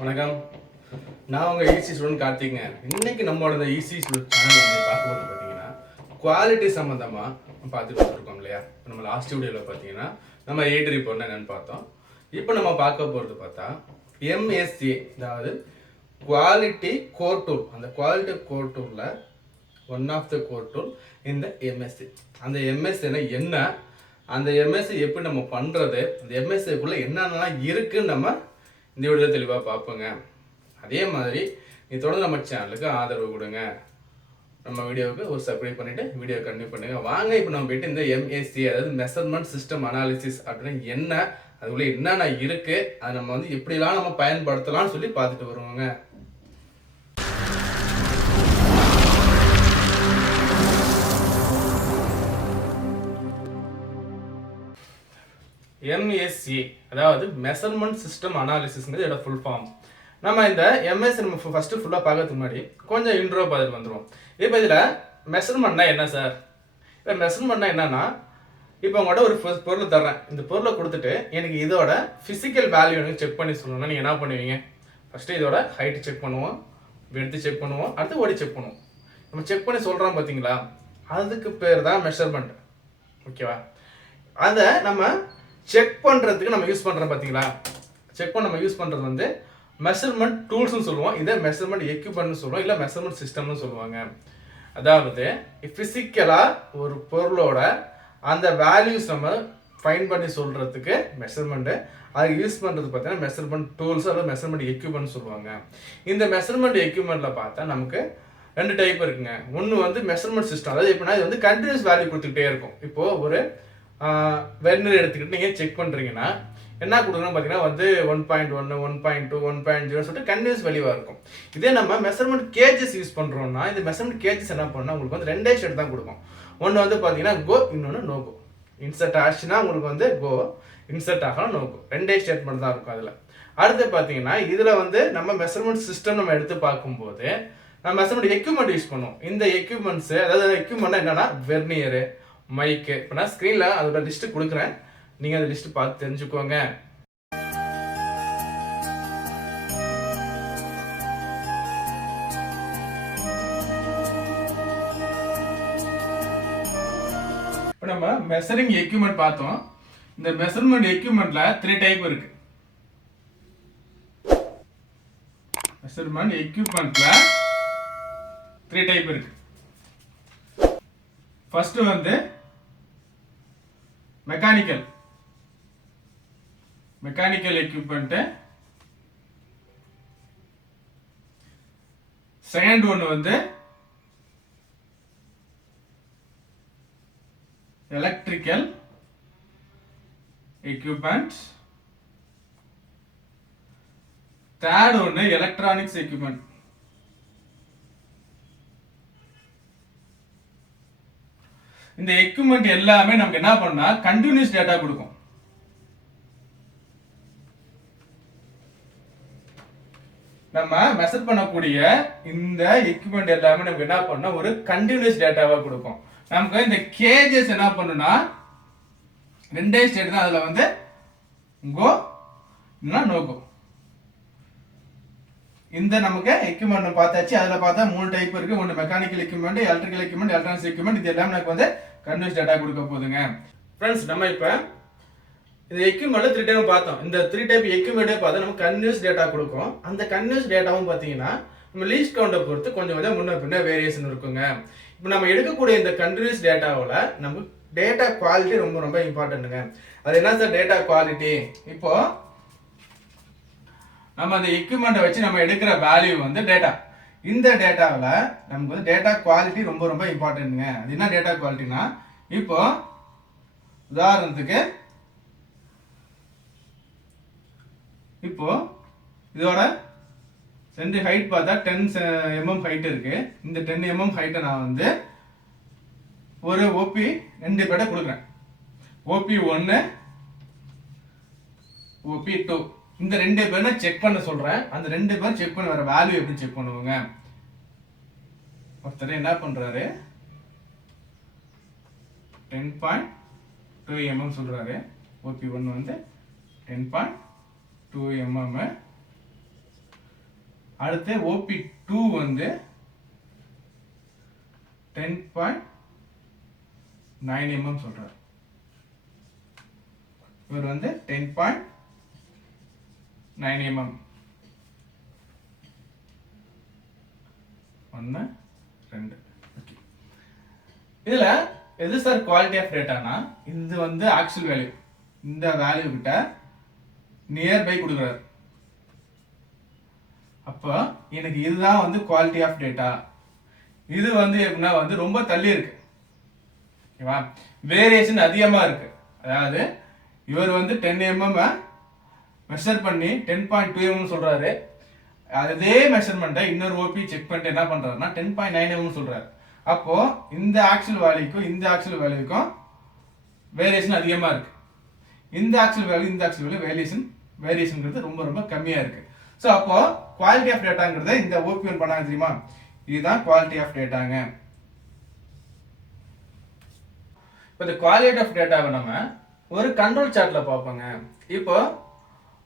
வணக்கம். நான் உங்கள் ஈசி ஸ்டூடெண்ட் கார்த்திக்ங்க. இன்னைக்கு நம்மளோட ஈசி ஸ்டூடெண்ட் சேனல் வந்து பார்க்கும்போது பார்த்தீங்கன்னா குவாலிட்டி சம்மந்தமாக பார்த்துட்டு வந்துருக்கோம் இல்லையா. இப்போ நம்ம லாஸ்ட் வீடியோவில் பார்த்தீங்கன்னா நம்ம ஏடி ரிப்போர்ட் என்னென்னு பார்த்தோம். இப்போ நம்ம பார்க்க போகிறது பார்த்தா எம்எஸ்சி, அதாவது குவாலிட்டி கோர் டூல். அந்த குவாலிட்டி கோர் டூலில் one of the core tool இந்த எம்எஸ்சி. அந்த எம்எஸ்சினா என்ன, அந்த எம்எஸ்சி எப்படி நம்ம பண்ணுறது, அந்த எம்எஸ்சிக்குள்ளே என்னென்னலாம் இருக்குன்னு நம்ம இந்த வீடியோவில் தெளிவாக பார்ப்போங்க. அதே மாதிரி நீ தொடர்ந்து நம்ம சேனலுக்கு ஆதரவு கொடுங்க. நம்ம வீடியோவுக்கு ஒரு சப்ஸ்கிரைப் பண்ணிவிட்டு வீடியோ கண்டினியூ பண்ணுங்கள். வாங்க இப்போ நம்ம போய்ட்டு இந்த எம்எஸ்சி, அதாவது மெஷர்மெண்ட் சிஸ்டம் அனாலிசிஸ் அப்படின்னு என்ன, அதுக்குள்ளே என்னென்ன இருக்குது, அதை நம்ம வந்து எப்படிலாம் நம்ம பயன்படுத்தலாம்னு சொல்லி பார்த்துட்டு வருவோங்க. எம்எஸ்சி அதாவது மெஷர்மெண்ட் சிஸ்டம் அனாலிசிஸ்ங்கிறது இதோட ஃபுல் ஃபார்ம். நம்ம இந்த எம்எஸ்சி நம்ம ஃபஸ்ட்டு ஃபுல்லாக பார்க்கறதுக்கு முன்னாடி கொஞ்சம் இன்ட்ரோ பார்த்துட்டு வந்துடுவோம். இப்போ இதில் மெஷர்மெண்ட்னா என்ன சார்? இப்போ மெஷர்மெண்ட்னா என்னன்னா, இப்போ உங்கள்கிட்ட ஒரு பொருள் தர்றேன். இந்த பொருளை கொடுத்துட்டு எனக்கு இதோட ஃபிசிக்கல் வேல்யூ எனக்கு செக் பண்ணி சொல்லணும்னா நீங்கள் என்ன பண்ணுவீங்க? ஃபஸ்ட்டு இதோட ஹைட்டு செக் பண்ணுவோம், வெடுத்து செக் பண்ணுவோம், அடுத்து ஓடி செக் பண்ணுவோம். நம்ம செக் பண்ணி சொல்கிறோம் பார்த்தீங்களா, அதுக்கு பேர் தான் மெஷர்மெண்ட். ஓகேவா? அதை நம்ம செக் பண்ணுறதுக்கு நம்ம யூஸ் பண்ணுறோம் பார்த்தீங்களா, செக் பண்ண நம்ம யூஸ் பண்ணுறது வந்து மெஷர்மெண்ட் டூல்ஸ்னு சொல்லுவோம். இதை மெஷர்மெண்ட் எக்யூப்மெண்ட்னு சொல்லுவோம், இல்லை மெஷர்மெண்ட் சிஸ்டம்னு சொல்லுவாங்க. அதாவது ஃபிசிக்கலாக ஒரு பொருளோட அந்த வேல்யூஸ் நம்ம ஃபைன் பண்ணி சொல்கிறதுக்கு மெஷர்மெண்ட்டு, அதுக்கு யூஸ் பண்ணுறது பார்த்தீங்கன்னா மெஷர்மெண்ட் டூல்ஸ் அல்லது மெஷர்மெண்ட் எக்யூப்மெண்ட் சொல்லுவாங்க. இந்த மெஷர்மெண்ட் எக்யூப்மெண்ட்டில் பார்த்தா நமக்கு ரெண்டு டைப் இருக்குங்க. ஒன்று வந்து மெஷர்மெண்ட் சிஸ்டம், அதாவது எப்படின்னா இது வந்து கண்டினியூஸ் வேல்யூ கொடுத்துக்கிட்டே இருக்கும். இப்போது ஒரு வெர்னர் எடுத்துக்கிட்டு நீங்கள் செக் பண்ணுறீங்கன்னா என்ன கொடுக்கணும் பார்த்தீங்கன்னா வந்து 1.1, 1.2, 1.0 சொல்லிட்டு கண்டினியூஸ் வேல்யூவாக இருக்கும். இதே நம்ம மெஷர்மெண்ட் கேஜஸ் யூஸ் பண்ணுறோம்னா இந்த மெஷர்மெண்ட் கேஜஸ் என்ன பண்ணால் உங்களுக்கு வந்து ரெண்டே ஸ்டேட் தான் கொடுக்கும். ஒன்று வந்து பார்த்தீங்கன்னா கோ, இன்னொன்று நோ கோ. இன்சர்ட் ஆச்சுன்னா உங்களுக்கு வந்து கோ, இன்சர்ட் ஆகலாம் நோ கோ, ரெண்டே ஸ்டேட்மெண்ட் தான் இருக்கும் அதில். அடுத்து பார்த்தீங்கன்னா இதில் வந்து நம்ம மெஷர்மெண்ட் சிஸ்டம் நம்ம எடுத்து பார்க்கும்போது நம்ம மெஷர்மெண்ட் எக்யூப்மெண்ட் யூஸ் பண்ணுவோம். இந்த எக்யூப்மெண்ட்ஸு, அதாவது எக்யூப்மெண்ட்னா என்னன்னா வெர்னியரு, மைக்கு. இப்போ நான் ஸ்க்ரீனில் அதோட லிஸ்ட்டு கொடுக்குறேன், நீங்கள் அந்த லிஸ்ட்டு பார்த்து தெரிஞ்சுக்கோங்க. இப்போ நம்ம மெஷரிங் எக்யூப்மெண்ட் பார்த்தோம். இந்த மெஷர்மெண்ட் எக்யூப்மெண்ட்ல 3 டைப் இருக்கு. மெஷர்மெண்ட் எக்யூப்மெண்ட்ல 3 டைப் இருக்கு. ஃபர்ஸ்ட் வந்து மெக்கானிக்கல் எக்யூப்மெண்ட். செகண்ட் ஒன்று வந்து எலக்ட்ரிக்கல் எக்யூப்மெண்ட். தேர்ட் ஒன்று எலக்ட்ரானிக்ஸ் எக்யூப்மெண்ட். இந்த எக்யூப்மெண்ட் எல்லாமே நமக்கு என்ன பண்ணா கண்டினியூஸ் டேட்டா கொடுக்கும். நம்ம மெஷர் பண்ணக்கூடிய இந்த எக்யூப்மெண்ட் எல்லாமே நமக்கு என்ன பண்ணா ஒரு கண்டினியூஸ் டேட்டாவா கொடுக்கும். நமக்கு இந்த கேஜஸ் என்ன பண்ணுனா ரெண்டே ஸ்டேட் தான், அதுல வந்து கோ இல்லைன்னா நோ கோ. இந்த நமக்கு எக்யூப்மெண்ட் பார்த்தாச்சு. அதில் பார்த்தா 3 டைப் இருக்கு. ஒன்று mechanical equipment, electrical equipment, electronics equipment. இது எல்லாமே எனக்கு வந்து கண்டினியூஸ் டேட்டா கொடுக்க போகுதுங்க. ஃப்ரெண்ட்ஸ், நம்ம இப்போ இந்த எக்யூப்மெண்ட்ல 3 டைப் பார்த்தோம். இந்த 3 டைப் எக்யூப்மெண்ட்டே பார்த்தா நமக்கு கண்டினியூஸ் டேட்டா கொடுக்கும். அந்த கண்டினியூஸ் டேட்டாவும் பார்த்தீங்கன்னா நம்ம லீஸ்ட் கவுண்டை பொறுத்து கொஞ்சம் கொஞ்சம் முன்ன பின்ன வேரியேஷன் இருக்குங்க. இப்போ நம்ம எடுக்கக்கூடிய இந்த கண்டினியூஸ் டேட்டாவில் நமக்கு டேட்டா குவாலிட்டி ரொம்ப ரொம்ப இம்பார்ட்டன்ட்டுங்க. அது என்ன சார் டேட்டா குவாலிட்டி? இப்போ நம்ம அந்த எக்யூப்மெண்ட்டை வச்சு நம்ம எடுக்கிற வேல்யூ வந்து டேட்டா. இந்த டேட்டாவில் நமக்கு வந்து டேட்டா குவாலிட்டி ரொம்ப ரொம்ப இம்பார்ட்டன்ட்டுங்க. அது என்ன டேட்டா குவாலிட்டினா, இப்போ உதாரணத்துக்கு இப்போ இதோட சென்டர் ஹைட் பார்த்தா 10 mm ஹைட் இருக்கு. இந்த 10 mm ஹைட்டை நான் வந்து ஒரு ஓபி 2 பேட்டை கொடுக்குறேன். OP 1, OP 2. இந்த 2 பேரை செக் பண்ண சொல்றேன். அந்த 2 பேர் செக் பண்ண வர வேல்யூ எப்படி செக் பண்ணுவாங்க? ஒருத்தர் என்ன பண்றாரு, 10.2 mm சொல்றாரு. ஓபி 1 வந்து 10.2 mm. அடுத்து OP2 வந்து 10.9 mm சொல்றாரு. இவர் வந்து 10.9 mm. 1 2. இதுல எது சார் குவாலிட்டி ஆஃப் டேட்டானா, இது வந்து ஆக்சுவல் வேல்யூ, இந்த வேல்யூ கிட்ட நியர் பை கொடுக்குறாரு. அப்போ எனக்கு இதுதான் வந்து குவாலிட்டி ஆஃப் டேட்டா. இது வந்து எப்படின்னா வந்து ரொம்ப தள்ளி இருக்கு, ஓகேவா, வேரியேஷன் அதிகமா இருக்கு. அதாவது இவர் வந்து 10 mm மெஷர் பண்ணி 10.2 mm சொல்றாரு. அதே மெஷர்மெண்ட்டை இன்னொரு ஓபி செக் பண்ணிட்டு என்ன பண்றாருன்னா 10.9 mm சொல்றாரு. அப்போ இந்த ஆக்சுவல் வேல்யூக்கும் இந்த ஆக்சுவல் வேல்யூக்கும் வேரியேஷன் அதிகமா இருக்கு. இந்த ஆக்சுவல் வேல்யூ இந்த ஆக்சுவல் வேல்யூ வேரியேஷன்ங்கிறது ரொம்ப ரொம்ப கம்மியா இருக்கு. ஸோ அப்போ குவாலிட்டி ஆஃப் டேட்டாங்கிறத இந்த ஓபிஎன் பண்ணாங்க தெரியுமா, இதுதான் குவாலிட்டி ஆஃப் டேட்டாங்க. இப்போ இந்த குவாலிட்டி ஆஃப் டேட்டாவை நம்ம ஒரு கண்ட்ரோல் சார்ட்ல பார்ப்போங்க. இப்போ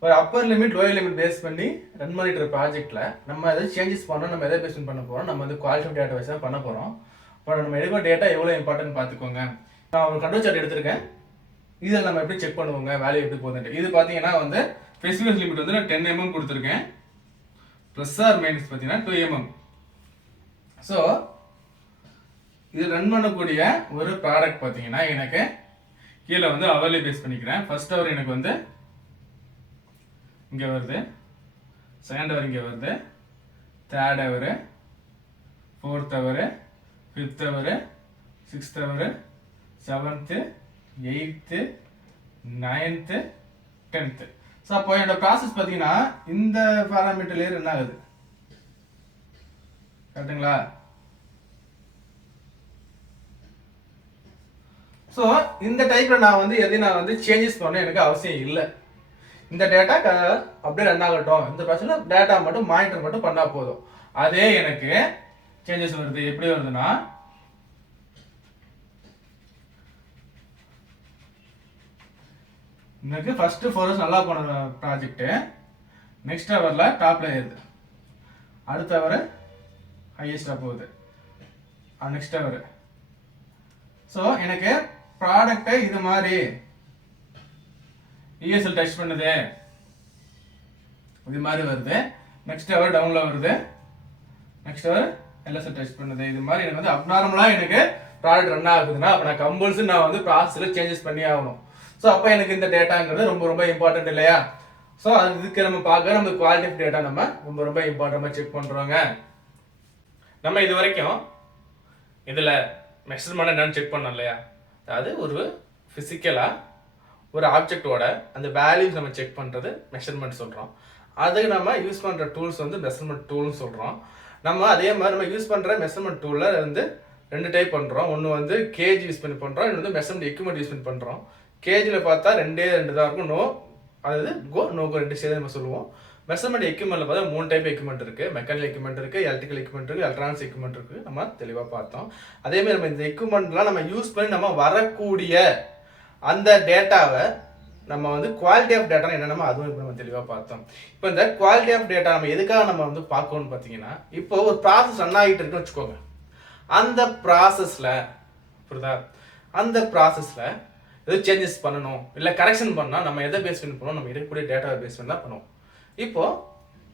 ஒரு upper limit lower limit base பண்ணி ரன் பண்ணிட்டு இருக்க ப்ராஜெக்ட்ல நம்ம எதாவது சேஞ்சஸ் பண்ணோம், நம்ம எதை பேஸ் பண்ண போறோம், நம்ம வந்து குவாலிட்டி ஆஃப் டேட்டா வைஸ் தான் பண்ண போறோம். இப்போ நம்ம எடுக்கிற டேட்டா எவ்வளோ இம்பார்ட்டன்ட் பார்த்துக்கோங்க. நான் ஒரு கண்ட்ரோல் சார்ட் எடுத்திருக்கேன். இதில் நம்ம எப்படி செக் பண்ணுவோங்க வேல்யூ எப்படி போகுதுன்ட்டு. இது பார்த்தீங்கன்னா வந்து ஃபெசிலிட்டி லிமிட் வந்து நான் 10 mm கொடுத்துருக்கேன், ப்ளஸ் ஆர் மைனஸ் பார்த்தீங்கன்னா 2 mm. ஸோ இது ரன் பண்ணக்கூடிய ஒரு ப்ராடக்ட் பார்த்தீங்கன்னா எனக்கு கீழே வந்து அவர்லி பேஸ் பண்ணிக்கிறேன். ஃபர்ஸ்ட் அவர் எனக்கு வந்து இங்கே வருது, செகண்ட் அவர் இங்கே வருது, third hour, fourth hour, fifth hour, sixth hour, seventh, eighth, ninth, tenth. So அப்போ என்னோட ப்ராசஸ் பார்த்தீங்கன்னா இந்த பேராமீட்டர்லேயே ரன் ஆகுது, கரெக்டுங்களா? ஸோ இந்த டைப்ல நான் வந்து எதையும் நான் வந்து சேஞ்சஸ் பண்ண எனக்கு அவசியம் இல்லை. இந்த டேட்டா அப்படியே ரன் ஆகட்டும், இந்த பிரச்சனை டேட்டா மட்டும் மானிட்டர் மட்டும் பண்ணா போதும். அதே எனக்கு சேஞ்சஸ் வருது. எப்படி வருதுன்னா எனக்கு ஃபர்ஸ்ட் 4 ஹவர்ஸ் நல்லா போன ப்ராஜெக்ட் நெக்ஸ்ட் ஹவர்ல டாப்ல ஏறுது, அடுத்த ஹவர் ஹையஸ்டா போகுது, நெக்ஸ்ட் ஹவர். ஸோ எனக்கு ப்ராடக்டை இது மாதிரி ESL டச் பண்ணுது, இது மாதிரி வருது. நெக்ஸ்ட் ஹவர் டவுன்ல வருது, நெக்ஸ்ட் ஹவர் LSL டச் பண்ணுது. இது மாதிரி எனக்கு வந்து அப்நார்மலா எனக்கு ப்ராடக்ட் ரன் ஆகுதுன்னா அப்போ நான் கம்பல்சரி நான் வந்து ப்ராசஸில் சேஞ்சஸ் பண்ணி ஆகணும். ஸோ அப்போ எனக்கு இந்த டேட்டாங்கிறது ரொம்ப ரொம்ப இம்பார்ட்டன்ட் இல்லையா? ஸோ அதுக்கு நம்ம பார்க்க நம்ம குவாலிட்டி ஆஃப் டேட்டா நம்ம ரொம்ப ரொம்ப இம்பார்ட்டன்டாக செக் பண்ணுறோங்க. நம்ம இது வரைக்கும் இதில் மெஷர்மெண்ட் என்னன்னு செக் பண்ணோம் இல்லையா? அதாவது ஒரு ஃபிசிக்கலாக ஒரு ஆப்ஜெக்டோட அந்த வேல்யூஸ் நம்ம செக் பண்ணுறது மெஷர்மெண்ட் சொல்கிறோம். அதுக்கு நம்ம யூஸ் பண்ணுற டூல்ஸ் வந்து மெஷர்மெண்ட் டூல்னு சொல்கிறோம். நம்ம அதே மாதிரி நம்ம யூஸ் பண்ணுற மெஷர்மெண்ட் டூலில் வந்து 2 டைப் பண்ணுறோம். ஒன்று வந்து கேஜ் யூஸ் பண்ணி பண்ணுறோம், இன்னொன்று வந்து மெஷர்மெண்ட் எக்யூப்மெண்ட் யூஸ் பண்ணி பண்ணுறோம். கேஜில் பார்த்தா 2 தான் இருக்கும், நோ அதாவது கோ நோகோ 2 ஸ்டேஜ் நம்ம சொல்லுவோம். மெஷர்மெண்ட் எக்யூப்மெண்ட்டில் பார்த்தா 3 டைப் எக்யூப்மெண்ட் இருக்குது. மெக்கானிக்கல் எக்யூப்மெண்ட் இருக்குது, எலக்ட்ரிக்கல் எக்யூப்மெண்ட் இருக்குது, எலக்ட்ரானிக்ஸ் எக்யூப்மெண்ட் இருக்குது. நம்ம தெளிவாக பார்த்தோம். அதேமாதிரி நம்ம இந்த எக்யூப்மெண்ட்லாம் நம்ம யூஸ் பண்ணி நம்ம வரக்கூடிய அந்த டேட்டாவை நம்ம வந்து குவாலிட்டி ஆஃப் டேட்டா என்னென்ன அதுவும் இப்போ நம்ம தெளிவாக பார்த்தோம். இப்போ இந்த குவாலிட்டி ஆஃப் டேட்டா நம்ம எதுக்காக நம்ம வந்து பார்க்கணும்னு பார்த்தீங்கன்னா, இப்போ ஒரு ப்ராசஸ் ரன் ஆகிட்டு இருக்குன்னு வச்சுக்கோங்க. அந்த ப்ராசஸில் புரியுதா, அந்த ப்ராசஸில் எதுவும் சேஞ்சஸ் பண்ணணும் இல்லை கரெக்ஷன் பண்ணால் நம்ம எதை பேஸ் பண்ணி பண்ணணும், நம்ம இருக்கக்கூடிய டேட்டாவை பேஸ் பண்ணி தான் பண்ணுவோம். இப்போ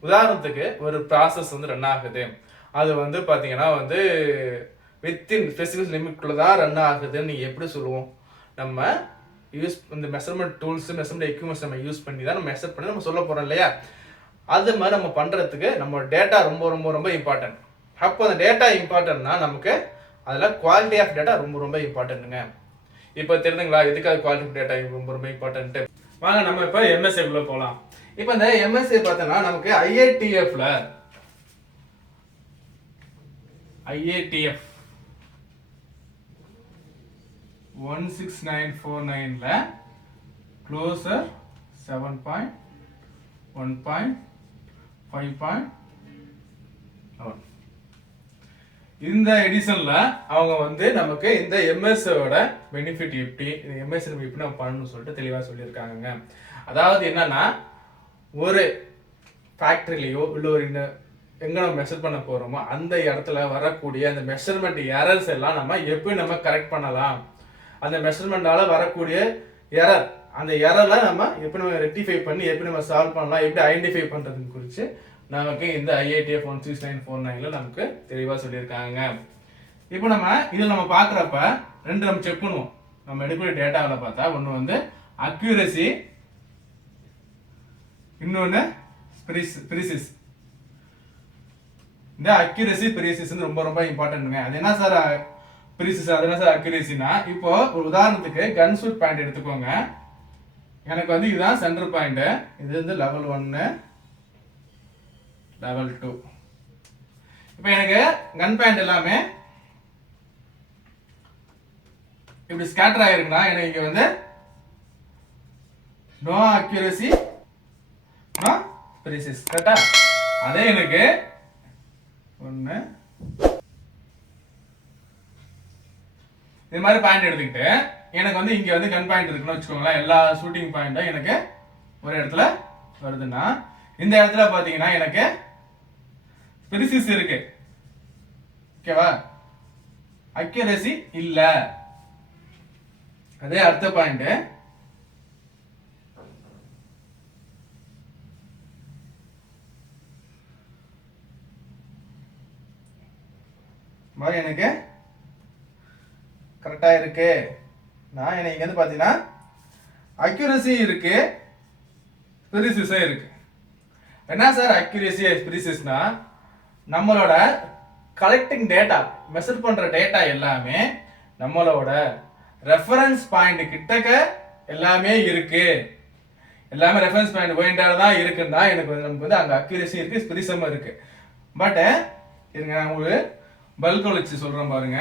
உதாரணத்துக்கு ஒரு ப்ராசஸ் வந்து ரன் ஆகுது, அது வந்து பார்த்தீங்கன்னா வந்து வித்தின் ஸ்பெசிஃபிக் லிமிட்குள்ளே தான் ரன் ஆகுதுன்னு நீங்கள் எப்படி சொல்லுவோம்? நம்ம யூஸ் இந்த மெஷர்மெண்ட் டூல்ஸ் மெஷர்மெண்ட் எக்யூப்மெண்ட்ஸ் நம்ம யூஸ் பண்ணி தான் நம்ம மெஷர் பண்ணி நம்ம சொல்ல போகிறோம் இல்லையா? அது மாதிரி நம்ம பண்ணுறதுக்கு நம்ம டேட்டா ரொம்ப ரொம்ப ரொம்ப இம்பார்ட்டன்ட். அப்போ அந்த டேட்டா இம்பார்ட்டன்ட்னா நமக்கு அதில் குவாலிட்டி ஆஃப் டேட்டா ரொம்ப ரொம்ப இம்பார்ட்டன்ட்டுங்க. இப்போ தெரிஞ்சுங்களா எதுக்காக குவாலிட்டி ஆஃப் டேட்டா ரொம்ப ரொம்ப இம்பார்ட்டன்ட்டு? வாங்க நம்ம இப்போ எம்எஸ்ஏக்குள்ளே போகலாம். இப்போ இந்த எம்எஸ்ஏ பார்த்தோன்னா நமக்கு IATF 16949ல க்ளோசர் 7.1.5.1 இந்த எடிஷன்ல அவங்க வந்து நமக்கு இந்த எம்எஸ்ஓட பெனிஃபிட் எப்படி, இந்த எம்எஸ் எப்படி நம்ம பண்ணணும்னு சொல்லிட்டு தெளிவாக சொல்லியிருக்காங்க. அதாவது என்னன்னா, ஒரு ஃபேக்டரியிலையோ இல்லை ஒரு எங்கே நம்ம மெஷர் பண்ண போகிறோமோ அந்த இடத்துல வரக்கூடிய அந்த மெஷர்மெண்ட் எரர்ஸ் எல்லாம் நம்ம கரெக்ட் பண்ணலாம். அந்த மெஷர்மெண்டால் வரக்கூடிய எரர், அந்த எரரை நம்ம எப்படி நம்ம ரெக்டிஃபை பண்ணி எப்படி நம்ம சால்வ் பண்ணலாம், எப்படி ஐடென்டிஃபை பண்ணுறதுன்னு குறித்து நமக்கு இந்த IITF 16949 நமக்கு தெளிவாக சொல்லியிருக்காங்க. இப்போ நம்ம இதில் நம்ம பார்க்குறப்ப ரெண்டு நம்ம செக் பண்ணுவோம். நம்ம எடுக்கக்கூடிய டேட்டாவில் பார்த்தா ஒன்று வந்து அக்யூரசி, இன்னொன்று ப்ரிசிஸ். இந்த அக்யூரசி ப்ரிசிஸ் ரொம்ப ரொம்ப இம்பார்ட்டன்ட்ங்க. அது என்ன சார் ப்ரிசிஸ், அது என்ன சார் அக்யூரசினா, இப்போ ஒரு உதாரணத்துக்கு கன் ஷூட் பாயிண்ட் எடுத்துக்கோங்க. எனக்கு வந்து இதுதான் சென்டர் பாயிண்ட், இது வந்து லெவல் 1 லெவல் 2. இப்போ எனக்கு கன் பாயிண்ட் எல்லாமே இப்படி ஸ்கேட்டர் ஆயிருக்குன்னா எனக்கு இங்க வந்து நோ அக்யூரசி நோ ப்ரிசிஸ். கரெக்டா? அதே எனக்கு ஒன்று இது மாதிரி பாயிண்ட் எடுத்துக்கிட்டு எனக்கு வந்து இங்க வந்து கன் பாயிண்ட் இருக்குன்னு வச்சுக்கோங்களேன். எல்லா ஷூட்டிங் பாயிண்ட்டும் எனக்கு ஒரு இடத்துல வருதுன்னா இந்த இடத்துல பாத்தீங்கன்னா எனக்கு ப்ரிசிஸ் இருக்கு. ஓகேவா? அக்யூரசி இல்ல. அதே அடுத்த பாயிண்ட் மாதிரி எனக்கு கரெக்டா இருக்கு. நான் எனக்கு வந்து பாத்தீங்கன்னா அக்யூரசி இருக்கு, ப்ரிசிஸும் இருக்கு. என்ன சார் அக்யூரசி ப்ரிசிஸ்னா, நம்மளோட கலெக்டிங் டேட்டா, மெஷர் பண்ற டேட்டா எல்லாமே நம்மளோட ரெஃபரன்ஸ் பாயிண்ட் கிட்டக்க எல்லாமே இருக்கு. எல்லாமே ரெஃபரன்ஸ் பாயிண்ட் ஓரியன்டா தான் இருக்குன்னா எனக்கு வந்து நமக்கு வந்து அங்க அக்யூரசி இருக்கு, ப்ரிசிஸும் இருக்கு. பட் இருங்க நான் உங்களுக்கு பல்க் வச்சு சொல்றேன் பாருங்க.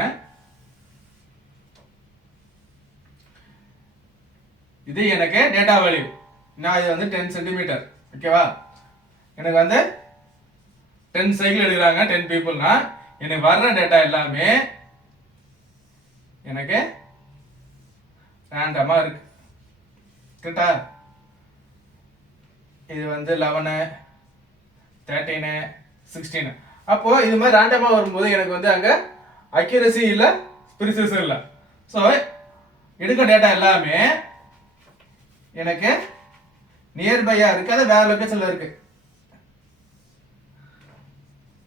இது எனக்கு டேட்டா வேல்யூ. நான் இது வந்து 10 சென்டிமீட்டர். ஓகேவா? எனக்கு வந்து 10 சைக்கிள் எடுக்கிறாங்க 10 பீப்புள்னா எனக்கு வர்ற டேட்டா எல்லாமே எனக்கு ரேண்டமா இருக்கு. கரெக்டா? இது வந்து 11 13 16. அப்போ இது மாதிரி ரேண்டமா வரும்போது எனக்கு வந்து அங்க அக்யூரசி இல்ல, ப்ரிசிஸும் இல்ல. ஸோ எடுக்க டேட்டா எல்லாமே எனக்கு நியர்பையா இருக்கு, அது வேற லொகேஷன்ல இருக்கு.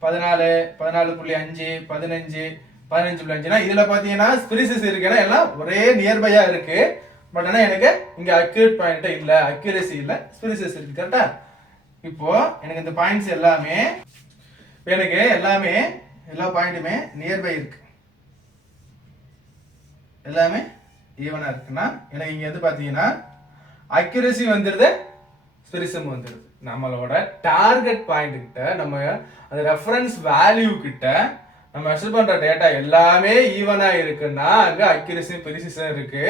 14 14.5 15 15.5 இதுல பாத்தீங்கன்னா ப்ரிசிஸ் இருக்கு, எல்லாம் ஒரே நியர்பையா இருக்கு. பட் ஆனா எனக்கு இங்க அக்யூரேட் பாயிண்ட் இல்ல, அக்யூரசி இல்ல, ப்ரிசிஸ் இருக்கு. கரெக்டா? இப்போ எனக்கு இந்த பாயிண்ட்ஸ் எல்லாமே எனக்கு எல்லாமே எல்லா பாயிண்ட்டுமே நியர்பை இருக்கு, எல்லாமே ஈவனா இருக்குன்னா எனக்கு இங்க வந்து பாத்தீங்கன்னா அக்யூரசி வந்துருது, ப்ரிசிஸும் வந்துருது. நம்மளோட டார்கெட் பாயிண்ட் கிட்ட, நம்ம அந்த ரெஃபரன்ஸ் வேல்யூ கிட்ட நம்ம மெஷர் பண்ற டேட்டா எல்லாமே ஈவனா இருக்குன்னா அங்க அக்யூரசி ப்ரிசிஸும் இருக்கு.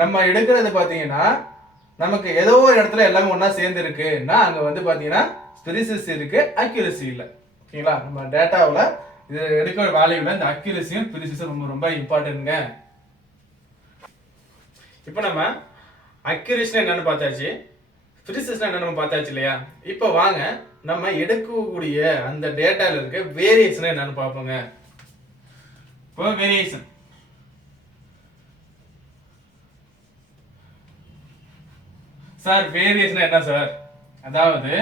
நம்ம எடுக்கிறது பாத்தீங்கன்னா நமக்கு ஏதோ ஒரு இடத்துல எல்லாமே ஒண்ணா சேர்ந்து இருக்குன்னா அங்க வந்து பாத்தீங்கன்னா ப்ரிசிஸ் இருக்கு, அக்யூரசி இல்ல. ஓகேங்களா? நம்ம டேட்டாவுல இது எடுக்கிற வேல்யூல இந்த அக்யூரசியும் ப்ரிசிஸும் ரொம்ப ரொம்ப இம்பார்ட்டன்ட்ங்க. இப்போ நம்ம அக்யூரேஷன் என்னன்னு பார்த்தாச்சு, ப்ரிசிஷன் என்னன்னு பார்த்தாச்சு இல்லையா? இப்போ வாங்க நம்ம எடுக்கக்கூடிய அந்த டேட்டால இருக்க வேரியேஷன் என்னன்னு பார்ப்போங்க. இப்போ வேரியேஷன் சார், வேரியேஷன் என்ன சார்? அதாவது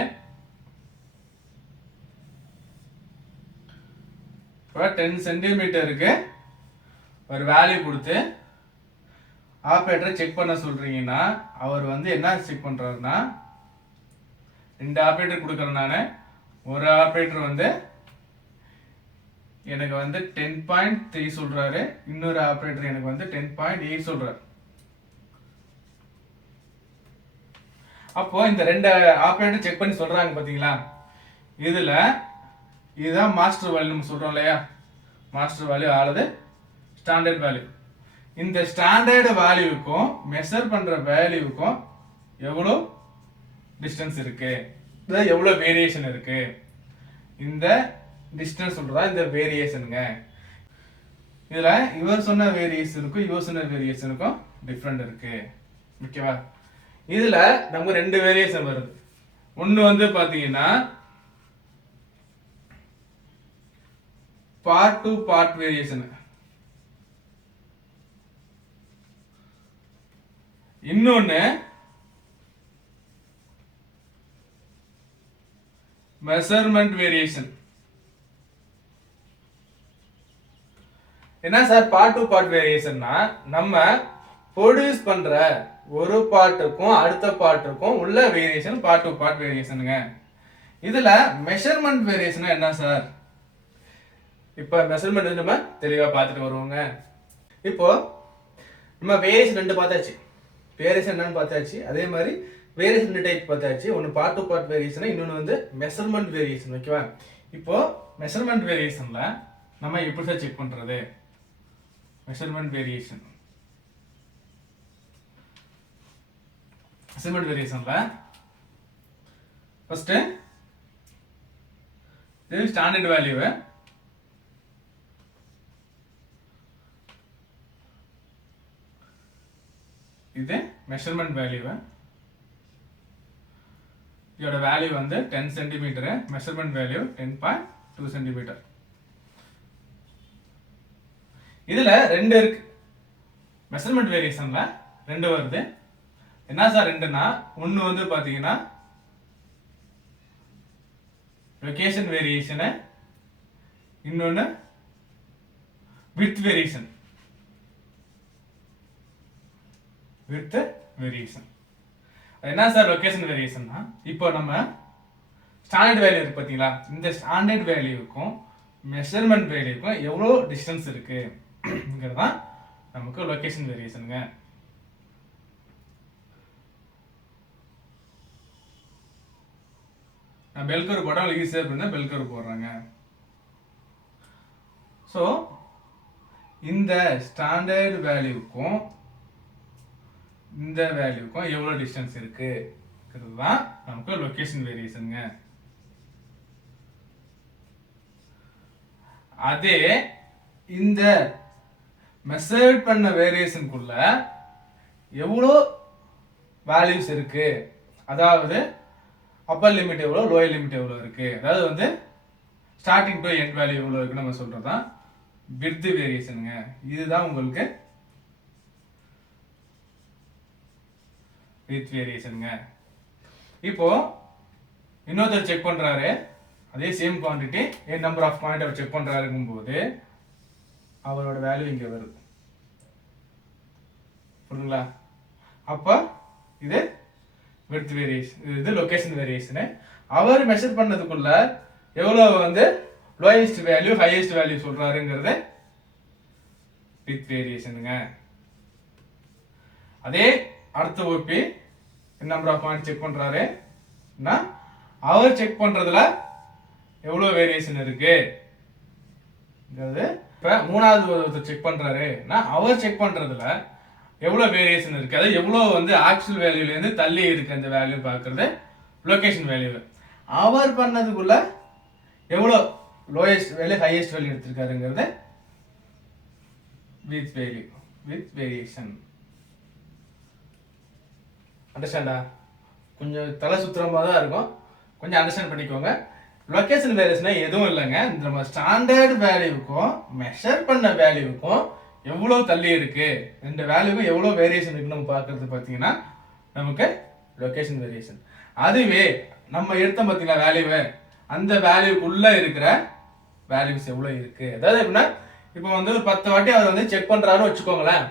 இப்போ 10 சென்டிமீட்டருக்கு ஒரு வேல்யூ கொடுத்து ஆபரேட்டரை செக் பண்ண சொல்றீங்கன்னா அவர் வந்து என்ன செக் பண்றாருன்னா, 2 ஆபரேட்டர் கொடுக்குறேன் நான். ஒரு ஆபரேட்டர் வந்து எனக்கு வந்து 10.3 சொல்றாரு, இன்னொரு ஆபரேட்டர் எனக்கு வந்து 10.8 சொல்றாரு. அப்போ இந்த 2 ஆபரேட்டர் செக் பண்ணி சொல்றாங்க பாத்தீங்களா? இதுல இதுதான் மாஸ்டர் வேல்யூ நம்ம சொல்றோம் இல்லையா? மாஸ்டர் வேல்யூ ஆனது ஸ்டாண்டர்ட் வேல்யூ. இந்த ஸ்டாண்டர்ட் வேல்யூவுக்கும் மெஷர் பண்ற வேல்யூவுக்கும் எவ்வளவு டிஸ்டன்ஸ் இருக்கு, எவ்வளவு வேரியேஷன் இருக்கு, இந்த டிஸ்டன்ஸ் சொல்றதா இந்த வேரியேஷனுங்க. இதுல இவர் சொன்ன வேரியேஷனுக்கும் இவர் சொன்ன வேரியேஷனுக்கும் டிஃபரெண்ட் இருக்கு. ஓகேவா? இதுல நமக்கு 2 வேரியேஷன் வருது. ஒன்னு வந்து பாத்தீங்கன்னா பார்ட் டு பார்ட் வேரியேஷன். இன்னொன்னு மெஷர்மெண்ட் வேரியேஷன். என்ன சார் பார்ட் டு பார்ட் வேரியேஷன்னா, நம்ம ப்ரொடியூஸ் பண்ற ஒரு பார்ட்டுக்கும் அடுத்த பார்ட்டுக்கும் உள்ள வேரியேஷன் பார்ட் டு பார்ட் வேரியேஷனுங்க. இதுல மெஷர்மெண்ட் வேரியேஷன் என்ன சார்? இப்போ மெஷர்மெண்ட் நம்ம தெளிவா பார்த்துட்டு வருவோங்க. இப்போ நம்ம வேரியேஷன் ரெண்டு பார்த்தாச்சு, வேரியேஷன் என்னன்னு பார்த்தாச்சு. அதே மாதிரி வேரியேஷன் ரெண்டு டைப் பார்த்தாச்சு. ஒன்று பார்ட் டு பார்ட் வேரியேஷன், இன்னொன்று வந்து மெஷர்மெண்ட் வேரியேஷன். ஓகேவா? இப்போ மெஷர்மெண்ட் வேரியேஷன்ல நம்ம எப்படி சார் செக் பண்றது? மெஷர்மெண்ட் வேரியேஷன் வேரியேஷன்ல ஃபர்ஸ்ட் இது ஸ்டாண்டர்ட் வேல்யூ, இது மெஷர்மெண்ட் வேல்யூ. இதோட வேல்யூ வந்து 10 சென்டிமீட்டர், மெஷர்மெண்ட் வேல்யூ 10.2 சென்டிமீட்டர். இதுல ரெண்டு இருக்கு. மெஷர்மெண்ட் வேரியேஷன்ல ரெண்டு வருது. என்ன சார் ரெண்டுனா, ஒன்னு வந்து பாத்தீங்கன்னா லொகேஷன் வேரியேஷன், இன்னொன்னு விட்த் வேரியேஷன். விட்த் வேரியேஷன் என்ன சார் லொகேஷன் வேரியேஷன்னா, இப்போ நம்ம ஸ்டாண்டர்ட் வேல்யூ இருக்கு பாத்தீங்களா, இந்த ஸ்டாண்டர்ட் வேல்யூக்கும் மெஷர்மெண்ட் வேல்யூக்கும் எவ்வளோ டிஸ்டன்ஸ் இருக்குங்கிறது தான் நமக்கு லொகேஷன் வேரியேஷனுங்க. நான் பெல் கர்வ் போட்டா ஈஸியாக இருந்தா பெல் கர்வ் போடுறாங்க. ஸோ இந்த ஸ்டாண்டர்ட் வேல்யூக்கும் இந்த வேல்யூக்கும் எவ்வளோ டிஸ்டன்ஸ் இருக்குங்கிறது தான் நமக்கு லொகேஷன் வேரியேஷனுங்க. அதே இந்த மெஷர் பண்ண வேரியேஷனுக்குள்ள எவ்வளோ வேல்யூஸ் இருக்கு, அதாவது அப்பர் லிமிட் எவ்வளோ, லோயர் லிமிட் எவ்வளோ இருக்கு, அதாவது வந்து ஸ்டார்டிங் டு எண்ட் வேல்யூ எவ்வளோ இருக்குன்னு நம்ம சொல்றதுதான் விட்த் வேரியேஷனுங்க. இதுதான் உங்களுக்கு விட்த் வேரியேஷனுங்க. இப்போ இன்னொருத்தர் செக் பண்றாரு, அதே same quantity number of point அவர் செக் பண்றாருக்கும் போது அவரோட வேல்யூ இங்க வருது. புரியுங்களா? அப்ப இது விட்த் வேரியேஷன், இது லொகேஷன் வேரியேஷன். அவர் மெஷர் பண்ணதுக்குள்ள எவ்வளவு வந்து லோயஸ்ட் வேல்யூ ஹையஸ்ட் வேல்யூ சொல்றாருங்கிறது விட்த் வேரியேஷனுங்க. அதே அடுத்த OP number of point check பண்றாரு, அவர் செக் பண்றதுல எவ்வளவு வேரியேஷன் இருக்கு. இப்ப மூணாவது ஒருத்தர் செக் பண்றாரு, அவர் செக் பண்றதுல எவ்வளவு வேரியேஷன் இருக்கு, அதாவது எவ்வளவு வந்து ஆக்சுவல் வேல்யூல இருந்து தள்ளி இருக்கு அந்த வேல்யூ பார்க்கறது லொகேஷன் வேல்யூ. அவர் பண்ணதுக்குள்ள எவ்வளவு லோயஸ்ட் வேல்யூ ஹையஸ்ட் வேல்யூ எடுத்திருக்காருங்கிறது வித் வேல்யூ, வித் வேரியேஷன். அண்டர்ஸ்டாண்டா? கொஞ்சம் தலை சுத்திரமா தான் இருக்கும், கொஞ்சம் அண்டர்ஸ்டாண்ட் பண்ணிக்கோங்க. லொகேஷன் வேரியேஷன் எதுவும் இல்லைங்க, இந்த நம்ம ஸ்டாண்டர்ட் வேல்யூவுக்கும் மெஷர் பண்ண வேல்யூவுக்கும் எவ்வளவு தள்ளி இருக்கு, இந்த வேல்யூக்கும் எவ்வளவு வேரியேஷன் இருக்கு நம்ம பார்க்கறது பார்த்தீங்கன்னா நமக்கு லொகேஷன் வேரியேஷன். அதுவே நம்ம எடுத்த பார்த்தீங்களா வேல்யூவை, அந்த வேல்யூக்குள்ள இருக்கிற வேல்யூஸ் எவ்வளவு இருக்கு, அதாவது எப்படின்னா இப்போ வந்து ஒரு 10 வாட்டி அவர் வந்து செக் பண்றாருன்னு வச்சுக்கோங்களேன்.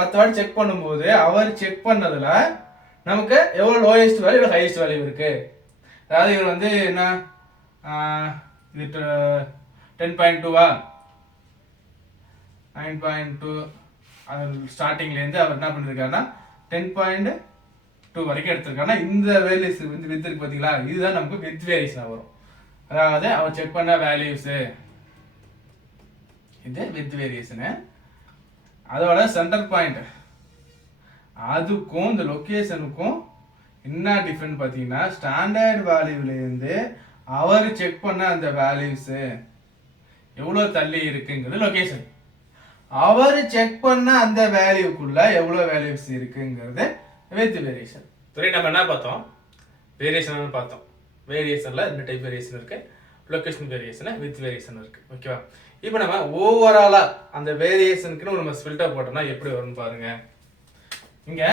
10 வாட்டி செக் பண்ணும்போது அவர் செக் பண்ணதுல நமக்கு எவ்வளவு லோயஸ்ட் வேல்யூ எவ்வளவு ஹையஸ்ட் வேல்யூ இருக்கு. அதாவது இவர் வந்து என்ன இது 10.2வா 9.2 ஸ்டார்டிங்ல இருந்து அவர் என்ன பண்ணிருக்காருன்னா 10.2 வரைக்கும் எடுத்திருக்காருன்னா இந்த வேல்யூஸ் வந்து வித் இருக்கு பாத்தீங்களா, இதுதான் நமக்கு வித் வேரியேஷன் வரும். அதாவது அவர் செக் பண்ண வேல்யூஸ் இது வித் வேரியேஷன். அதோட சென்டர் பாயிண்ட் அதுக்கும் இந்த லொகேஷனுக்கும் என்ன டிஃபரன்ஸ் பார்த்தீங்கன்னா, ஸ்டாண்டர்ட் வேல்யூல இருந்து அவர் செக் பண்ண அந்த வேல்யூஸ் எவ்வளோ தள்ளி இருக்குங்கிறது லொகேஷன், அவர் செக் பண்ண அந்த வேல்யூக்குள்ள எவ்வளோ வேல்யூஸ் இருக்குங்கிறது வித் வேரியேஷன். சரி, நம்ம என்ன பார்த்தோம்? வேரியேஷன் பார்த்தோம். வேரியேஷன்ல ரெண்டு டைப் வேரியேஷன் இருக்கு, லொகேஷன் வேரியேஷன் வித் வேரியேஷன் இருக்கு. ஓகேவா? இப்போ நம்ம ஓவராலா அந்த வேரியேஷனுக்கு நம்ம ஃபில்டர் போட்டோம்னா எப்படி வரும்னு பாருங்க. இங்க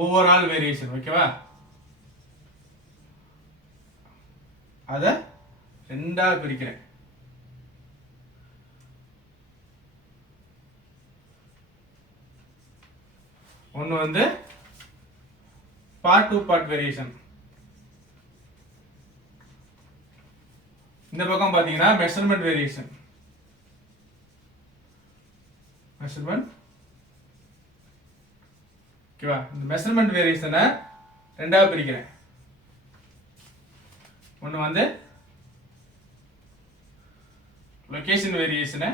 ஓவரால் வேரியேஷன். ஓகேவா? அத ரெண்டா பிரிக்கிறேன். ஒன்னு வந்து பார்ட் டு பார்ட் வேரியேஷன். இந்த பக்கம் பாத்தீங்கன்னா மெஷர்மெண்ட் வேரியேஷன். மெஷர்மெண்ட். ஓகேவா? இந்த மெஷர்மெண்ட் வேரியேஷனை ரெண்டா பிரிக்கிறேன். ஒன்னு வந்து லொகேஷன் வேரியேஷன்,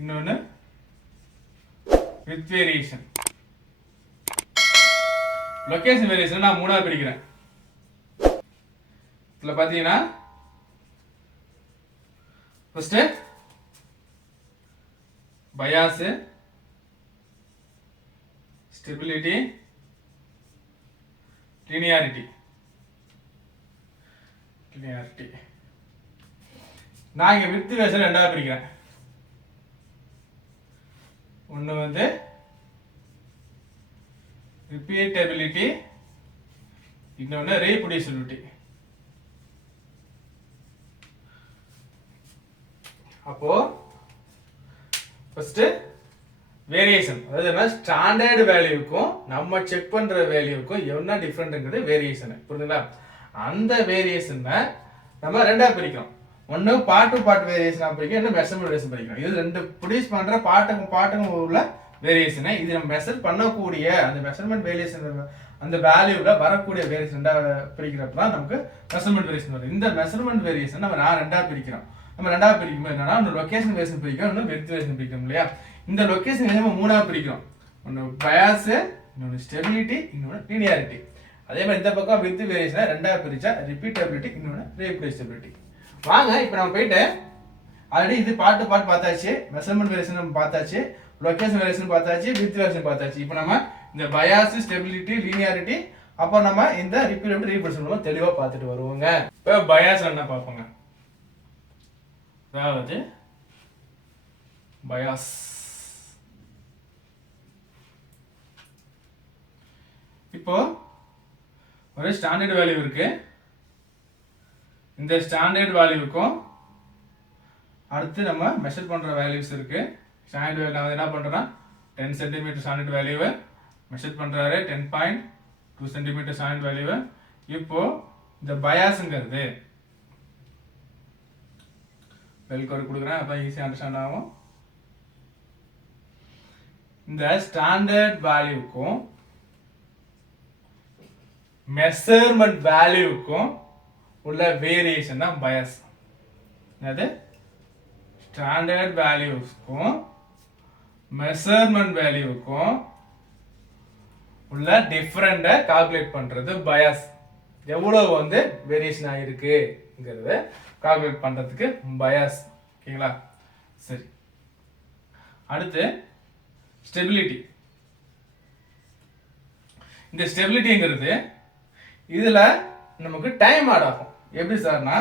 இன்னொன்னு வித் வேரியேஷன். லொகேஷன் வேரியேஷன் நான் மூணா பிரிக்கிறேன். இதுல பாத்தீங்கன்னா ஃபர்ஸ்ட் பயாஸ், ஸ்டெபிலிட்டி, linearity. நான் இங்க வித் வேரியேஷன் ரெண்டா பிரிக்கிறேன். ஒன்னு வந்து ரிப்பீட்டபிலிட்டி, இன்னொன்னு ரீப்ரொடியூசிபிலிட்டி. அப்போ ஃபர்ஸ்ட் வேரியேஷன், அதாவது ஸ்டாண்டர்ட் வேல்யூக்கும் நம்ம செக் பண்ற வேல்யூக்கும் என்ன டிஃபரெண்ட்ங்கிறது வேரியேஷன். புரியுதுங்களா? அந்த வேரியேஷனை நம்ம ரெண்டா பிரிக்கிறோம். ஒன்னு பார்ட் டு பார்ட் வேரியேஷன் பிரிக்கிறோம், இன்னும் மெஷர்மெண்ட் வேரியேஷன் பிரிக்கிறோம். இது ரெண்டு ப்ரொடியூஸ் பண்ற பாட்டுக்கும் உள்ள வேரியேஷனை இது நம்ம மெஷர் பண்ணக்கூடிய அந்த மெஷர்மெண்ட் வேரியேஷன் அந்த வேல்யூல வரக்கூடிய வேரியேஷன் ரெண்டா பிரிக்கிறப்ப தான் நமக்கு மெஷர்மெண்ட் வேரியேஷன் வரும். இந்த மெஷர்மெண்ட் வேரியேஷன் நம்ம ரெண்டா பிரிக்கிறோம். நம்ம ரெண்டா பிரிக்கும்போது என்னன்னா ஒன்று லொகேஷன் வேரியேஷன் பிரிக்கிறோம், இன்னும் வித் வேரியேஷன் பிரிக்கிறோம் இல்லையா? இந்த லொகேஷன் நம்ம மூணா பிரிக்கிறோம். ஒன்று பயாஸ், இன்னொன்று ஸ்டெபிலிட்டி, இன்னொன்று linearity. அதே மாதிரி இந்த பக்கம் வித் வேரியேஷனை ரெண்டா பிரிச்சா ரிப்பீட்டபிலிட்டி, இன்னொன்று ரீப்ரொடியூசிபிலிட்டி. வாங்க இப்போ நம்ம போயிட்டு ஆல்ரெடி இது பார்ட் டு பார்ட் பார்த்தாச்சு, மெஷர்மெண்ட் வேரியேஷன் நம்ம பார்த்தாச்சு, லொகேஷன் வேரியேஷன் பார்த்தாச்சு, வித் வேரியேஷன் பார்த்தாச்சு. இப்போ நம்ம இந்த பயாஸ், ஸ்டெபிலிட்டி, linearity, அப்போ நம்ம இந்த ரிப்பீட்டபிலிட்டி, ரீப்ரொடியூசிபிலிட்டி தெளிவா பார்த்துட்டு வருவோங்க. இப்போ பயாஸ் என்ன பார்ப்போங்க. அதாவது பயாஸ் இப்போ ஒரு ஸ்டாண்டர்ட் வேல்யூ இருக்கு. இந்த ஸ்டாண்டர்ட் வேல்யூக்கும் அடுத்து நம்ம மெஷர் பண்ற வேல்யூஸ் இருக்கு. ஸ்டாண்டர்ட் வேல்யூ நான் என்ன பண்றேன்னா 10 cm ஸ்டாண்டர்ட் வேல்யூவை மெஷர் பண்றாரு, 10.2 cm ஸ்டாண்டர்ட் வேல்யூவை. இப்போ இந்த பயாஸ்ங்கிறது பெல் கோட் கொடுக்குறேன், அப்போ ஈஸியாக அண்டர்ஸ்டாண்ட் ஆகும். இந்த ஸ்டாண்டர்ட் வேல்யூக்கும் மெஷர்மெண்ட் வேல்யூக்கும் உள்ள வேரியேஷன் தான் பயாஸ். அதாவது ஸ்டாண்டர்ட் வேல்யூஸ்க்கும் மெஷர்மெண்ட் வேல்யூக்கும் உள்ள டிஃபரெண்ட்டை கால்குலேட் பண்றது பயாஸ். எவ்வளவு வந்து வேரியேஷன் ஆகிருக்குங்கிறத கால்குலேட் பண்றதுக்கு பயாஸ். ஓகேங்களா? சரி, அடுத்து ஸ்டெபிலிட்டி. இந்த ஸ்டெபிலிட்டிங்கிறது இதுல நமக்கு டைம் ஆட் ஆகும். எப்படி சார்னா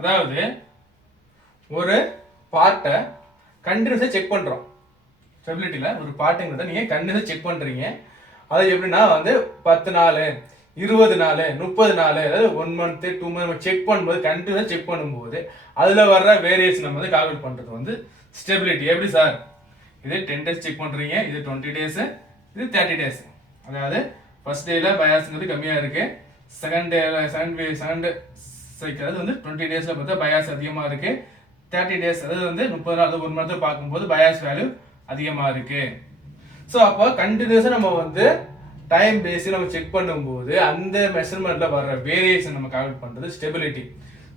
அதாவது ஒரு பார்ட்டை கண்டினியூஸா செக் பண்றோம். ஸ்டெபிலிட்டியில ஒரு பார்ட்டுங்கிறத நீங்க கண்டினியூஸா செக் பண்றீங்க. அது எப்படின்னா வந்து 10 நாள், 20 நாள், 30 நாள், அதாவது 1 மந்த் 2 மந்த் செக் பண்ணும்போது கண்டினியூஸா செக் பண்ணும்போது அதுல வர்ற வேரியேஷன் நம்ம வந்து கால்குலேட் பண்றது வந்து ஸ்டெபிலிட்டி. எப்படி சார்? இது 10 days செக் பண்றீங்க, இது 20 days, இது 30 days. அதாவது ஃபர்ஸ்ட் டேல பயாஸ்ங்கிறது கம்மியா இருக்கு, செகண்ட் சைக்கிள் அது வந்து 20 daysல பார்த்தா பயாஸ் அதிகமா இருக்கு, 30 days அதாவது வந்து 30 நாள், 1 மந்த் பார்க்கும்போது பயாஸ் வேல்யூ அதிகமா இருக்கு. ஸோ அப்போ கண்டினியூஸா நம்ம வந்து டைம் பேஸில் நம்ம செக் பண்ணும்போது அந்த மெஷர்மெண்ட்ல வர்ற வேரியேஷன் நம்ம கால்குலேட் பண்றது ஸ்டெபிலிட்டி.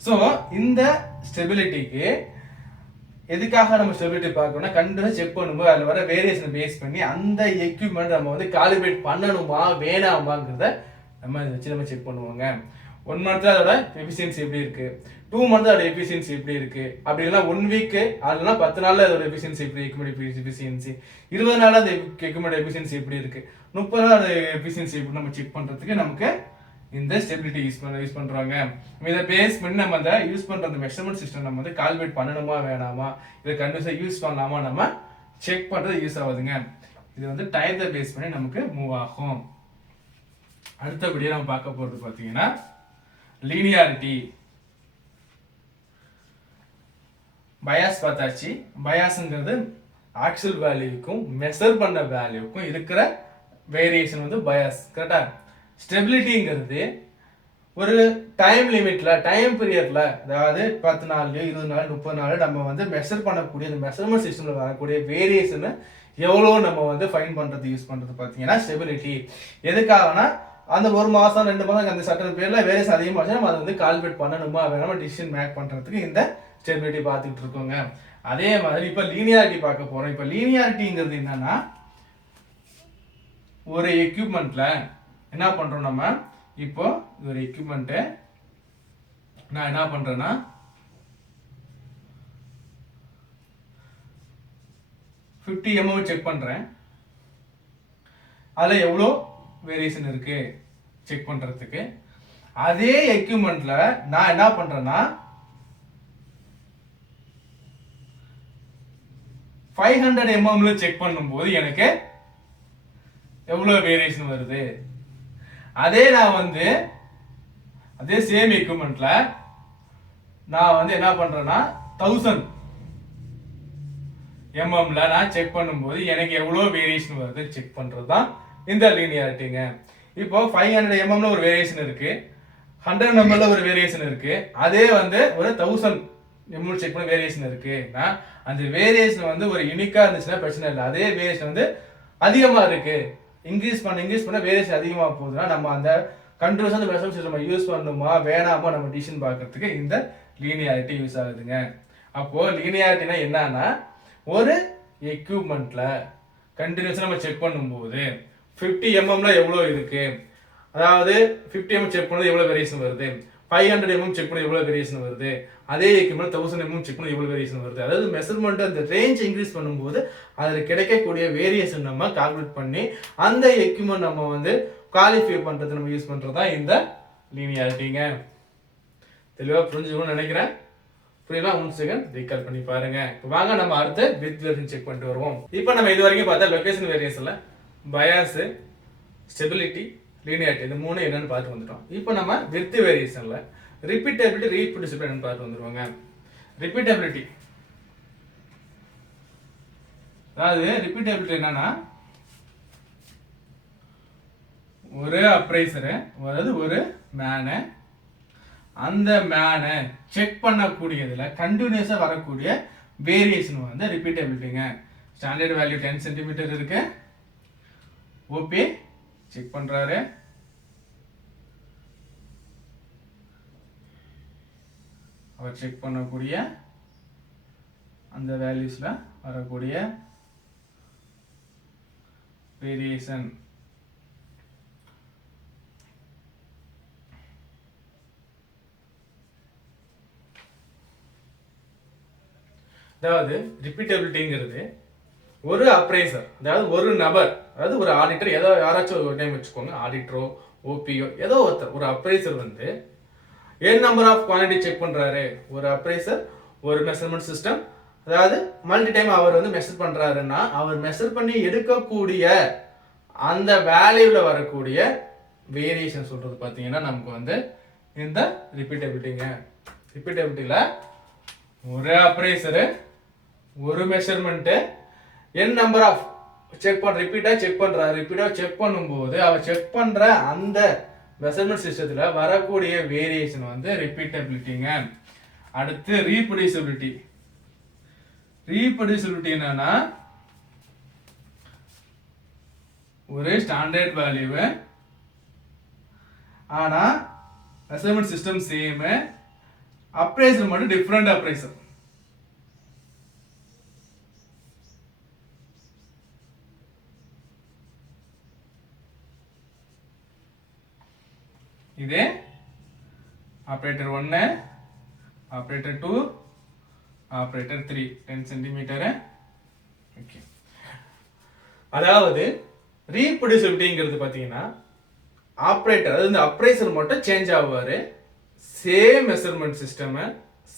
ஸோ இந்த ஸ்டெபிலிட்டிக்கு எதுக்காக நம்ம ஸ்டெபிலிட்டி பார்க்கணும்னா கண்டிப்பாக செக் பண்ணும்போது அதில் வர வேரியேஷனை பேஸ் பண்ணி அந்த எக்யூப்மெண்ட் நம்ம வந்து காலிபிரேட் பண்ணணுமா வேணாமாங்கிறத நம்ம இதை வச்சு நம்ம செக் பண்ணுவோங்க. 1 மந்த் அதோட எஃபிஷியன்சி எப்படி இருக்கு, 2 மந்த் அதோட எஃபிஷியன்சி எப்படி இருக்கு, அப்படி இல்லைனா 1 வீக் அதெல்லாம் 10 நாள்ல அதோட எஃபிஷியன்சி எப்படி எக்யூப்மெண்ட் எஃபிஷியன்சி, 20 நாள் அந்த எக்யூப்மெண்ட் எஃபிஷியன்சி எப்படி இருக்கு, 30 நாள் அந்த எஃபிஷியன்சி எப்படி நம்ம செக் பண்றதுக்கு நமக்கு இந்த ஸ்டெபிலிட்டி யூஸ் பண்றாங்க. இதை பேஸ் பண்ணி நம்ம அந்த யூஸ் பண்ற அந்த மெஷர்மெண்ட் சிஸ்டம் நம்ம வந்து கால்குலேட் பண்ணணுமா வேணாமா, இதை கண்டிப்பா யூஸ் பண்ணலாமா நம்ம செக் பண்றது யூஸ் ஆகுதுங்க. இது வந்து டயத்தை பேஸ் பண்ணி நமக்கு மூவ் ஆகும். அடுத்தபடியே நம்ம பார்க்க போறது பாத்தீங்கன்னா லீனியாரிட்டி. பயாஸ் பார்த்தாச்சு. பயாஸ்ங்கிறது ஆக்சுவல் வேல்யூக்கும் மெஷர் பண்ண வேல்யூக்கும் இருக்கிற வேரியேஷன் வந்து பயாஸ், கரெக்டா? ஸ்டெபிலிட்டிங்கிறது ஒரு டைம் லிமிட்ல டைம் பீரியட்ல, அதாவது 10 நாள் 20 நாள் 30 நாள் நம்ம வந்து மெஷர் பண்ணக்கூடிய அந்த மெஷர்மெண்ட் சிஸ்டம்ல வரக்கூடிய வேரியேஷன் எவ்வளோ நம்ம வந்து ஃபைன் பண்றது யூஸ் பண்றது பார்த்தீங்கன்னா ஸ்டெபிலிட்டி. எதுக்காகனா அந்த 1 மாசம் 2 மாதம் அந்த சட்டன் பேர்ல வேரியேஷன் அதிகமாச்சு நம்ம அதை வந்து கால்குலேட் பண்ணணுமா வேணாமா டிசிஷன் மேக் பண்றதுக்கு இந்த ஸ்டெபிலிட்டி பார்த்துக்கிட்டு இருக்கோங்க. அதே மாதிரி இப்போ லீனியாரிட்டி பார்க்க போறோம். இப்போ லீனியாரிட்டிங்கிறது என்னன்னா ஒரு எக்யூப்மெண்ட்ல என்ன பண்றோம் நம்ம, இப்போ ஒரு எக்யூப்மெண்ட் நான் என்ன பண்றேன்னா 50 mm செக் பண்றேன். அதுல எவ்வளோ வேரியேஷன் இருக்கு செக் பண்றதுக்கு. அதே எக்யூப்மெண்ட்ல நான் என்ன பண்றேன்னா 500 mm செக் பண்ணும்போது எனக்கு எவ்வளவு வேரியேஷன் வருது. அதே நான் வந்து அதே சேம் எக்யூப்மெண்ட்ல நான் வந்து என்ன பண்றேன்னா 1000 mm நான் செக் பண்ணும்போது எனக்கு எவ்வளவு வேரியேஷன் வருது செக் பண்றது தான் இந்த லீனியாரிட்டிங்க. இப்போ 500 mm ஒரு வேரியேஷன் இருக்கு, 100 mm ஒரு வேரியேஷன் இருக்கு, அதே வந்து ஒரு 1000 mm செக் பண்ண வேரியேஷன் இருக்குன்னா அந்த வேரியேஷன் வந்து ஒரு யூனிக்கா இருந்துச்சுன்னா பிரச்சனை இல்லை. அதே வேரியேஷன் வந்து அதிகமா இருக்கு, இன்க்ரீஸ் பண்ண வேரியேஷன் அதிகமாக போகுதுன்னா நம்ம அந்த கண்ட்ரோல்ஸ் அந்த மெஷர்மெண்ட் சிஸ்டம் யூஸ் பண்ணணுமா வேணாமா நம்ம டிசிஷன் பார்க்கறதுக்கு இந்த லீனியாரிட்டி யூஸ் ஆகுதுங்க. அப்போ லீனியாரிட்டினா என்னன்னா ஒரு எக்யூப்மெண்ட்ல கண்டினியூஸா நம்ம செக் பண்ணும்போது 50 mm எவ்வளோ இருக்கு, அதாவது 50 mm செக் பண்ணது எவ்வளோ வேரியேஷன் வருது, 500 mm செக் பண்ணது எவ்வளோ வேரியேஷன் வருது, அதே எக்யூப்மெண்ட் 1000 mm செக் பண்ணது எவ்வளோ வேரியேஷன் வருது. அதாவது மெஷர்மெண்ட் அந்த ரேஞ்ச் இன்க்ரீஸ் பண்ணும்போது அதில் கிடைக்கக்கூடிய வேரியேஷன் நம்ம கால்குலேட் பண்ணி அந்த எக்யூப்மெண்ட் நம்ம வந்து குவாலிஃபை பண்றது நம்ம யூஸ் பண்றது தான் இந்த லீனியாரிட்டிங்க. தெளிவாக புரிஞ்சுக்கணும்னு நினைக்கிறேன். புரியல? 1 செகண்ட் ரீகால் பண்ணி பாருங்க. இப்போ வாங்க நம்ம அடுத்து வித் வேரியேஷன் செக் பண்ணிட்டு வருவோம். இப்போ நம்ம இது வரைக்கும் பார்த்தா லொகேஷன் வேரியேஷன்ல பயாஸ், ஸ்டெபிலிட்டி, லீனியாரிட்டி இந்த 3 என்னன்னு பார்த்து வந்துட்டோம். இப்போ நம்ம வித் வேரியேஷன்ல ரிப்பீட்டபிலிட்டி, ரீப்ரொடியூசிபிலிட்டி என்னன்னு பார்த்து வந்துருவாங்க. ரிப்பீட்டபிலிட்டி அதாவது ரிப்பீட்டபிலிட்டி என்னன்னா ஒரு அப்ரைசரு, அதாவது ஒரு மேனை அந்த மேனை செக் பண்ணக்கூடியதுல கண்டினியூஸா வரக்கூடிய வேரியேஷன் வந்து ரிப்பீட்டபிலிட்டிங்க. ஸ்டாண்டர்ட் வேல்யூ 10 சென்டிமீட்டர் இருக்கு, ஓபி செக் பண்றாரு, அவர் செக் பண்ணக்கூடிய அந்த வேல்யூஸ்ல வரக்கூடிய வேரியேஷன் அதாவது ரிப்பீட்டபிலிட்டிங்கிறது ஒரு அப்ரைசர், அதாவது ஒரு நபர், அதாவது ஒரு ஆடிட்டர், ஏதோ யாராச்சும் ஒரு டைம் வச்சுக்கோங்க, ஆடிட்டரோ ஓபியோ ஏதோ ஒருத்தர், ஒரு அப்ரைசர் வந்து n number of quantity check பண்றாரு. ஒரு அப்ரைசர் ஒரு மெஷர்மெண்ட் சிஸ்டம், அதாவது மல்டி டைம் அவர் வந்து மெஷர் பண்றாருன்னா அவர் மெஷர் பண்ணி எடுக்கக்கூடிய அந்த வேல்யூல வரக்கூடிய வேரியேஷன் சொல்றது பார்த்தீங்கன்னா நமக்கு வந்து இந்த ரிப்பீட்டபிலிட்டிங்க. ரிப்பீட்டபிலிட்டியில ஒரு அப்ரைசரு ஒரு மெஷர்மெண்ட் n நம்பர் ஆஃப் ரிப்பீட்டா செக் பண்ணும்போது அவர் செக் பண்ற அந்த மெஷர்மெண்ட் சிஸ்டத்துல வரக்கூடிய வேரியேஷன் வந்து ரிப்பீட்டபிலிட்டிங்க. அடுத்து ரீப்ரொடியூசிபிலிட்டி. ரீப்ரொடியூசிபிலிட்டி என்னன்னா ஒரு ஸ்டாண்டர்ட் வேல்யூ ஆனா மெஷர்மெண்ட் சிஸ்டம் சேம், அப்ரைசர் மட்டும் டிஃப்ரெண்ட் அப்ரைசர். இது operator 1, operator 2, operator 3 10 centimetre. Okay, அதாவது ரீப்ரொடியூசிபிலிட்டிங்கிறது பார்த்தீங்கன்னா ஆப்ரேட்டர், அதாவது இந்த அப்ரைசர் மட்டும் சேஞ்ச் ஆகுவார். Same measurement system,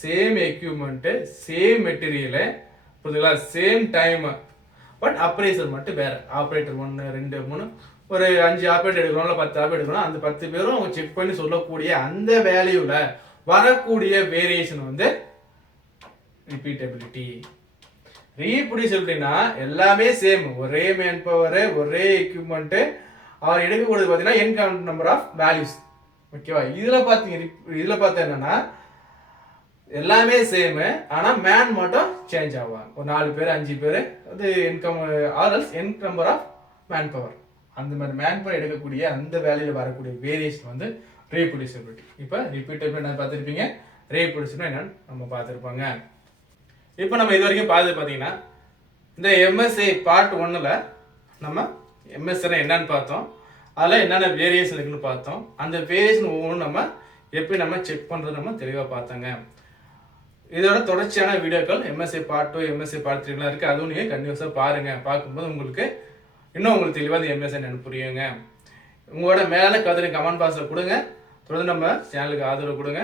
same equipment, same material, புரியுதுங்களா, சேம் டைம். பட் அப்ரைசர் மட்டும் வேற. ஆப்ரேட்டர் 1, 2, 3 ஒரு 5 ஆப்ரேட் எடுக்கிறோம், இல்லை 10 ஆப்ரேட் எடுக்கிறோம். அந்த 10 பேரும் அவங்க செக் பண்ணி சொல்லக்கூடிய அந்த வேல்யூவில் வரக்கூடிய வேரியேஷன் வந்து ரிப்பீட்டபிலிட்டி. ரீப்ரொடியூசிபிலிட்டினா எல்லாமே சேம், ஒரே மேன் பவர், ஒரே எக்யூப்மெண்ட்டு, அவர் எடுக்கக்கூடியது பார்த்தீங்கன்னா என் கவுண்ட் நம்பர் ஆஃப் வேல்யூஸ். ஓகேவா? இதில் பார்த்தா என்னன்னா எல்லாமே சேமு, ஆனால் மேன் மட்டும் சேஞ்ச் ஆவாங்க. ஒரு 4 பேர் 5 பேர், அது இன்கம் ஆர்எல்ஸ் N number of man power. அந்த மாதிரி மேன் பவர் எடுக்கக்கூடிய அந்த வேலையில் வரக்கூடிய வேரியேஷன் வந்து ரீப்ரொடியூசிபிலிட்டி. இப்போ ரிப்பீட்டபிலிட்டி என்ன பார்த்துருப்பீங்க, ரீப்ரொடியூசிபிலிட்டி என்னன்னு நம்ம பார்த்துருப்பாங்க. இப்போ நம்ம இது வரைக்கும் பார்த்தீங்கன்னா இந்த எம்எஸ்ஏ பார்ட் 1ல் நம்ம எம்எஸ்ஏ என்னன்னு பார்த்தோம், அதில் என்னென்ன வேரியேஷன் இருக்குன்னு பார்த்தோம். அந்த வேரியேஷன் ஒவ்வொன்றும் நம்ம எப்படி நம்ம செக் பண்ணுறது நம்ம தெளிவாக பார்த்தோங்க. இதோட தொடர்ச்சியான வீடியோக்கள் எம்எஸ்ஏ பார்ட் 2, எம்எஸ்ஏ பார்ட் 3 இருக்குது. அதுவும் நீங்கள் கண்டினியூஸாக பாருங்கள். பார்க்கும்போது உங்களுக்கு இன்னும் உங்களுக்கு தெளிவாக இந்த எம்எஸ்ஏ என்னன்னு புரியுங்க. உங்களோட மேலே கருத்து கமெண்ட் பாக்ஸில் கொடுங்க. தொடர்ந்து நம்ம சேனலுக்கு ஆதரவு கொடுங்க.